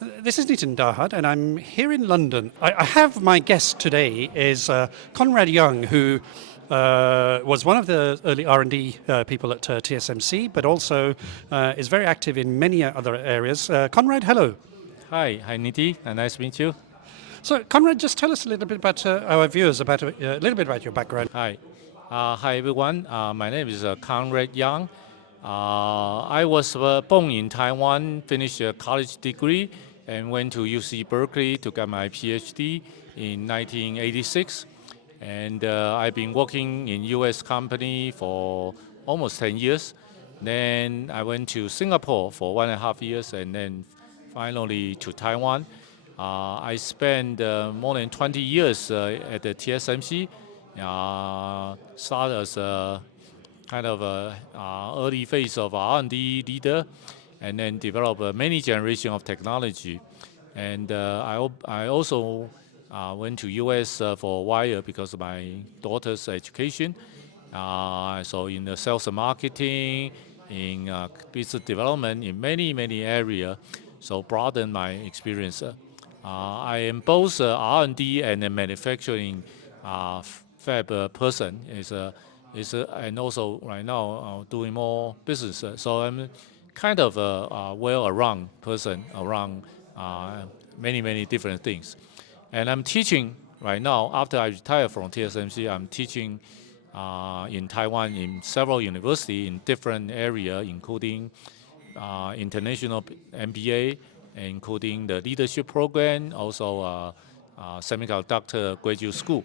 This is Nitin Dahad, and I'm here in London. I have my guest today is Konrad Young, who was one of the early R&D people at TSMC, but also is very active in many other areas. Konrad, hello. Hi Niti, nice to meet you. So, Konrad, just tell us a little bit about our viewers, about a little bit about your background. Hi everyone. My name is Konrad Young. I was born in Taiwan, finished a college degree, and went to UC Berkeley to get my PhD in 1986. And I've been working in U.S. company for almost 10 years. Then I went to Singapore for 1.5 years, and then finally to Taiwan. I spent more than 20 years at the TSMC. Started as a kind of a early phase of R&D leader, and then developed many generations of technology. And I also went to U.S. For a while because of my daughter's education. So in the sales and marketing, in business development, in many areas, so broaden my experience. I am both R&D and a manufacturing fab person. And also right now doing more business. So I'm kind of a well-around person around many different things. And I'm teaching right now. After I retired from TSMC, I'm teaching in Taiwan in several universities in different areas, including international MBA, including the leadership program, also semiconductor graduate school.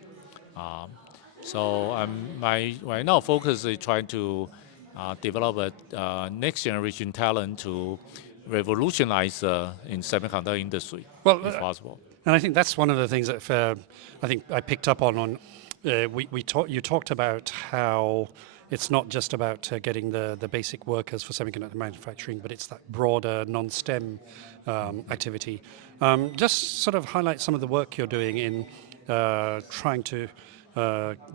So my right now focus is trying to develop a next generation talent to revolutionize in semiconductor industry, if possible. And I think that's one of the things that I think I picked up on. You talked about how it's not just about getting the basic workers for semiconductor manufacturing, but it's that broader non-STEM activity. Just sort of highlight some of the work you're doing in trying to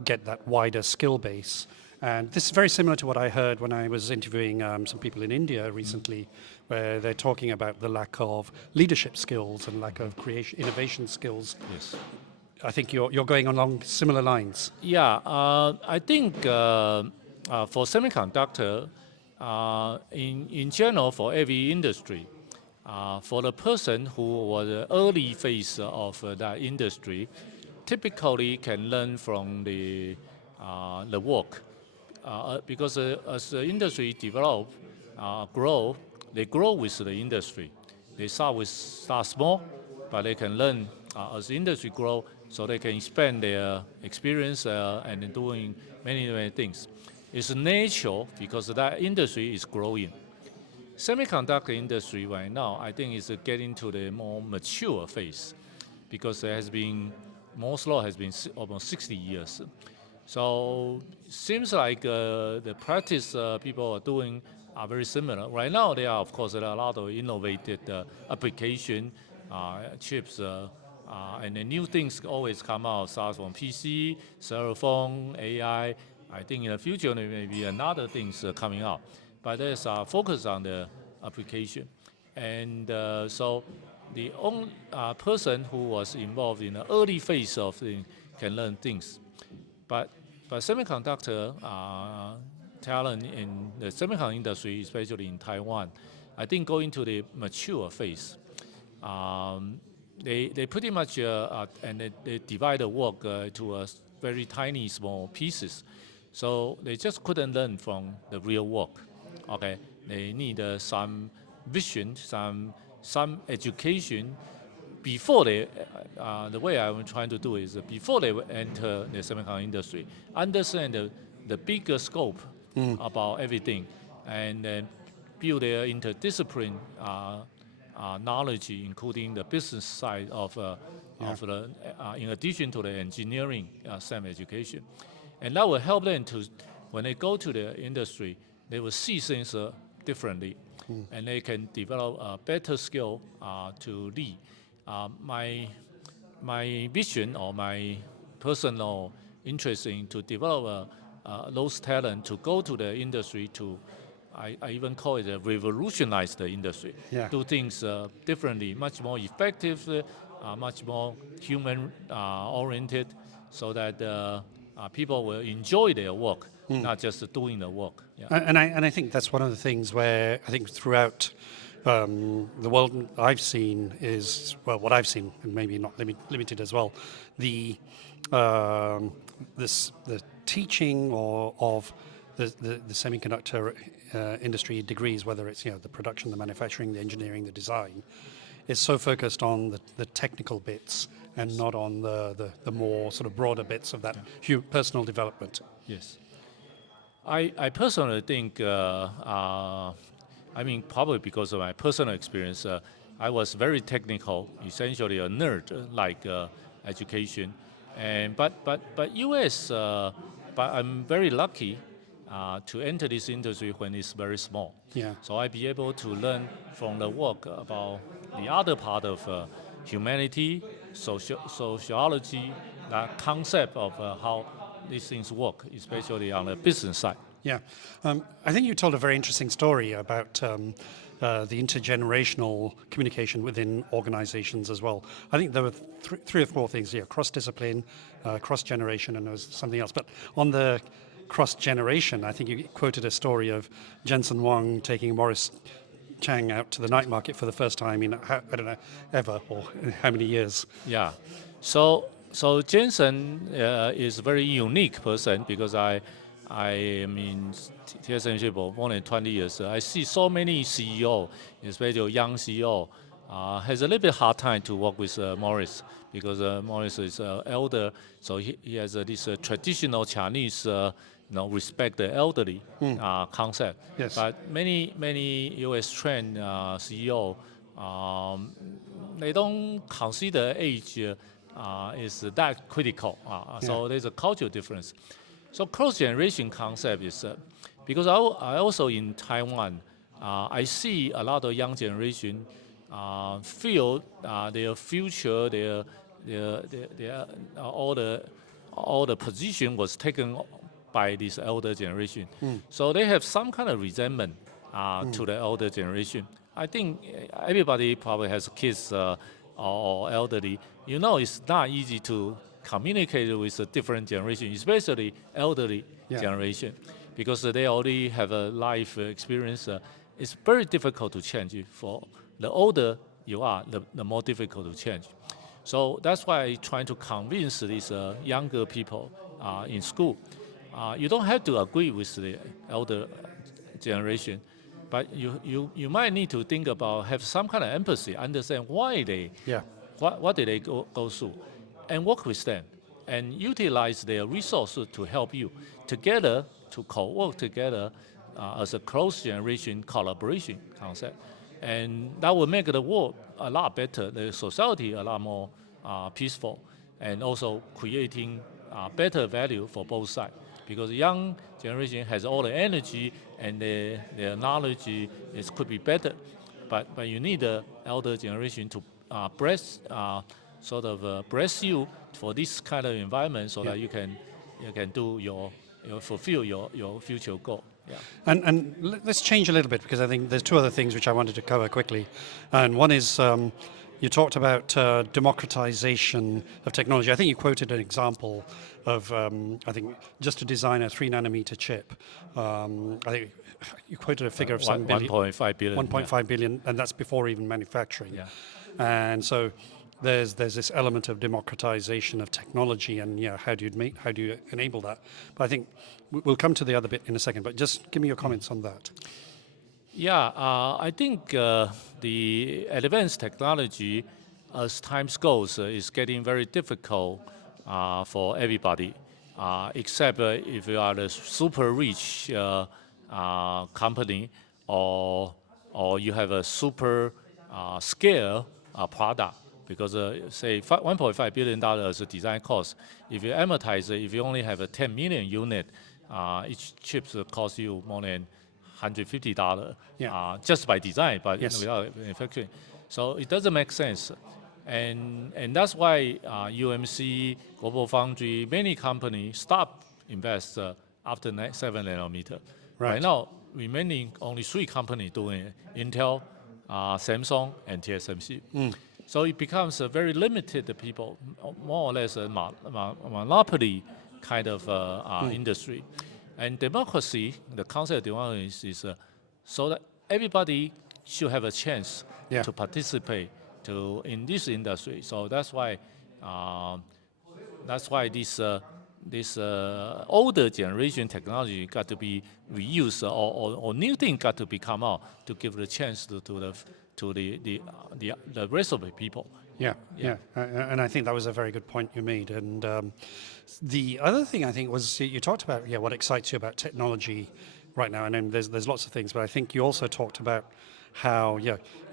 get that wider skill base. And this is very similar to what I heard when I was interviewing some people in India recently, where they're talking about the lack of leadership skills and lack of innovation skills. Yes. I think you're going along similar lines. Yeah, I think for semiconductor, in general, for every industry, for the person who was the early phase of that industry, typically can learn from the work, because as the industry develop, grow, they grow with the industry. They start small, but they can learn as the industry grow, so they can expand their experience and doing many things. It's natural because that industry is growing. Semiconductor industry right now, I think, is getting to the more mature phase because there has been Moore's law has been almost 60 years. So seems like the practice people are doing are very similar. Right now, there are, of course, there are a lot of innovative application chips, and the new things always come out, start from PC, cell phone, AI. I think in the future there may be another things coming out, but there's a focus on the application, and so the only person who was involved in the early phase of things can learn things, but semiconductor talent in the semiconductor industry, especially in Taiwan, I think going to the mature phase. They pretty much and they divide the work to a very tiny small pieces, so they just couldn't learn from the real work. Okay, they need some vision, some education before they. The way I'm trying to do is before they enter the semiconductor industry, understand the bigger scope about everything, and then build their interdiscipline knowledge, including the business side of the, in addition to the engineering STEM education, and that will help them to, when they go to the industry, they will see things differently, and they can develop a better skill to lead. My vision or my personal interest in to develop those talent to go to the industry to I even call it a revolutionize the industry. Yeah. Do things differently, much more effective, much more human oriented, so that people will enjoy their work, not just doing the work. Yeah. And I think that's one of the things where I think throughout the world I've seen is, well, what I've seen, and maybe not limited as well, the the teaching of the semiconductor industry degrees, whether it's the production, the manufacturing, the engineering, the design, is so focused on the technical bits and not on the more sort of broader bits of that personal development. Yes. I personally think, I mean, probably because of my personal experience, I was very technical, essentially a nerd like education, and but U.S. But I'm very lucky to enter this industry when it's very small. Yeah. So I be able to learn from the work about the other part of humanity, sociology, the concept of how these things work, especially on the business side. Yeah, I think you told a very interesting story about the intergenerational communication within organizations as well. I think there were three or four things here: cross-discipline, cross-generation, and there was something else. But on the cross-generation, I think you quoted a story of Jensen Huang taking Morris Chang out to the night market for the first time in, I don't know, ever, or in how many years. Yeah. So Jensen is a very unique person because I am in TSMC for more than 20 years. I see so many CEO, especially young CEO, has a little bit hard time to work with Morris because Morris is elder, so he has this traditional Chinese, respect the elderly concept. Yes. But many U.S. trained CEO, they don't consider age is that critical. So there's a cultural difference. So cross-generation concept is because I also in Taiwan, I see a lot of young generation feel their future, their all the position was taken by this elder generation. So they have some kind of resentment to the elder generation. I think everybody probably has kids or elderly. It's not easy to communicate with a different generation, especially elderly generation, because they already have a life experience. It's very difficult to change. For the older you are, the more difficult to change. So that's why I try to convince these younger people in school. You don't have to agree with the elder generation, but you might need to think about, have some kind of empathy, understand why they, what did they go through, and work with them, and utilize their resources to help you together, to co-work together as a cross-generation collaboration concept. And that will make the world a lot better, the society a lot more peaceful, and also creating better value for both sides. Because the young generation has all the energy and their knowledge could be better, but you need the elder generation to bless you for this kind of environment, so that you can do fulfill your future goal. Yeah. And let's change a little bit, because I think there's two other things which I wanted to cover quickly. And one is you talked about democratization of technology. I think you quoted an example of, I think, just to design a 3 nanometer chip. I think you quoted a figure of some 1.5 billion. 1.5 billion, and that's before even manufacturing. Yeah. And so there's this element of democratization of technology, and how do you enable that? But I think we'll come to the other bit in a second. But just give me your comments on that. Yeah, I think the advanced technology, as time goes, is getting very difficult for everybody, except if you are the super rich company, or you have a super scale product. Because say $1.5 billion is a design cost. If you amortize it, if you only have a 10 million unit, each chip costs you more than $150 just by design, but without manufacturing. So it doesn't make sense. And that's why UMC, Global Foundry, many companies stop invest after 7 nanometer. Right now, remaining only 3 companies doing it: Intel, Samsung, and TSMC. So it becomes a very limited people, more or less a monopoly kind of industry. And democracy, the concept of democracy is so that everybody should have a chance Yeah. to participate in this industry. So that's why this older generation technology got to be reused, or new thing got to be come out to give the chance to the rest of the people. Yeah. And I think that was a very good point you made. And the other thing I think was you talked about what excites you about technology right now. And then there's lots of things, but I think you also talked about how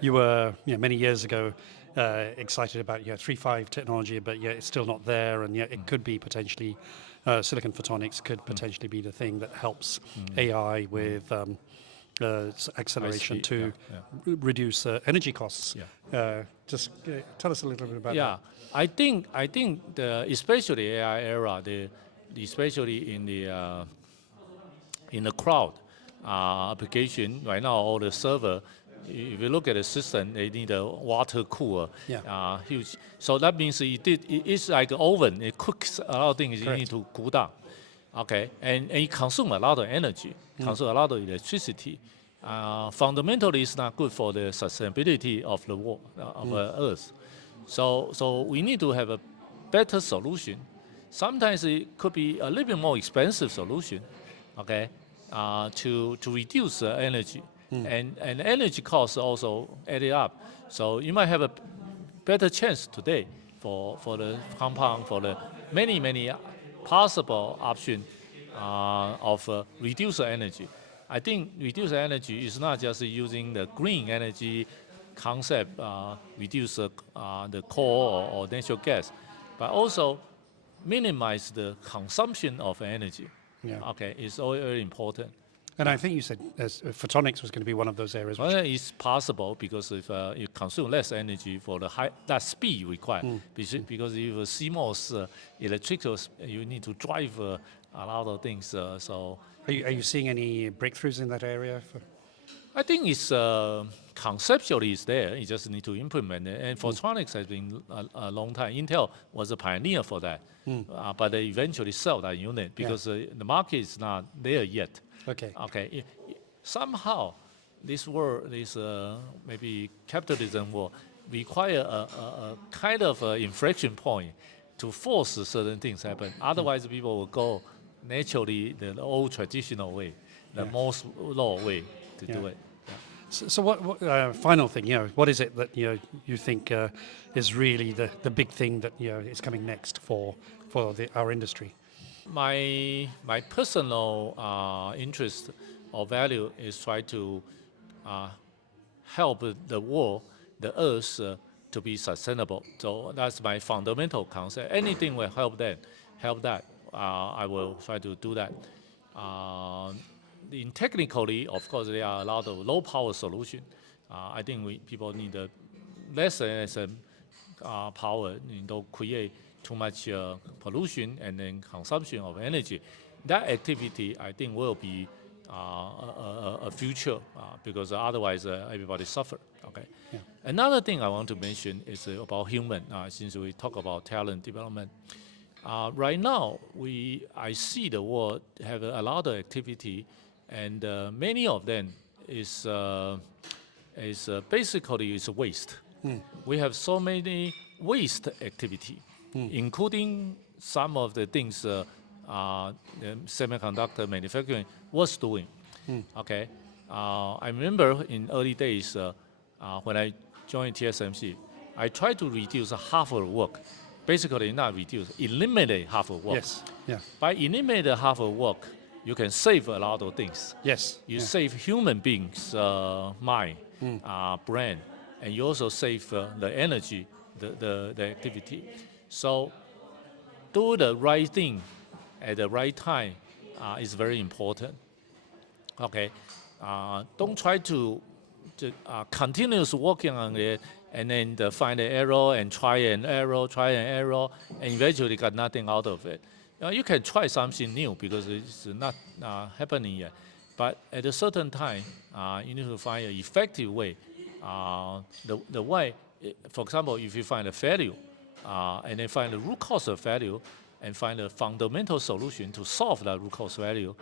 you were many years ago excited about 3.5 technology, but it's still not there, and it could be potentially silicon photonics could potentially be the thing that helps AI with acceleration to reduce energy costs. Just tell us a little bit about that. I think especially AI era, especially in the cloud application right now, all the server. If you look at the system, they need a water cooler, huge. So that means it's like an oven. It cooks a lot of things. Correct. You need to cool down, okay? And it consumes a lot of energy, consumes a lot of electricity. Fundamentally, it's not good for the sustainability of the world, of Earth. So we need to have a better solution. Sometimes it could be a little bit more expensive solution, okay, to reduce energy. And energy costs also added up. So you might have a better chance today for the compound, for the many possible options of reduce energy. I think reduce energy is not just using the green energy concept, reduce the coal or natural gas, but also minimize the consumption of energy. Okay, it's all very important. And I think you said photonics was going to be one of those areas. Well, it's possible because if you consume less energy for that speed required, because if CMOS electrical, you need to drive a lot of things. So are you seeing any breakthroughs in that area? I think it's conceptually it's there. You just need to implement it. And photonics has been a long time. Intel was a pioneer for that, but they eventually sold that unit because the market is not there yet. Okay. Somehow, this world, this maybe capitalism will require a kind of inflection point to force certain things happen. Otherwise, people will go naturally the old traditional way, the most law way to do it. So what final thing, what is it that you think is really the big thing that is coming next for our industry? My personal interest or value is try to help the world, the Earth, to be sustainable. So that's my fundamental concept. Anything will help that. I will try to do that. Technically, of course, there are a lot of low power solutions. I think people need less power. Don't create too much pollution and then consumption of energy. That activity, I think, will be a future because otherwise everybody suffer. Okay. Another thing I want to mention is about human. Since we talk about talent development, right now I see the world have a lot of activity, and many of them is basically waste. We have so many waste activity, including some of the things the semiconductor manufacturing was doing. Okay, I remember in early days when I joined TSMC, I tried to reduce half of the work. Basically, not reduce, eliminate half of work. Yes. Yeah. By eliminating half of work, you can save a lot of things. Yes. You save human beings' mind, brain, and you also save the energy, the activity. So do the right thing at the right time is very important. Okay, don't try to continuous working on it and then find an error and try an error, and eventually got nothing out of it. You can try something new because it's not happening yet. But at a certain time, you need to find an effective way. The way, for example, if you find a failure, and then find the root cause of failure, and find a fundamental solution to solve that root cause failure,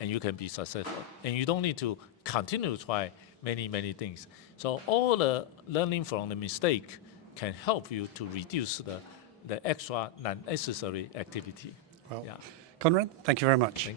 and you can be successful. And you don't need to continue to try many things. So all the learning from the mistake can help you to reduce the extra non-necessary activity. Well, Yeah. Konrad, thank you very much.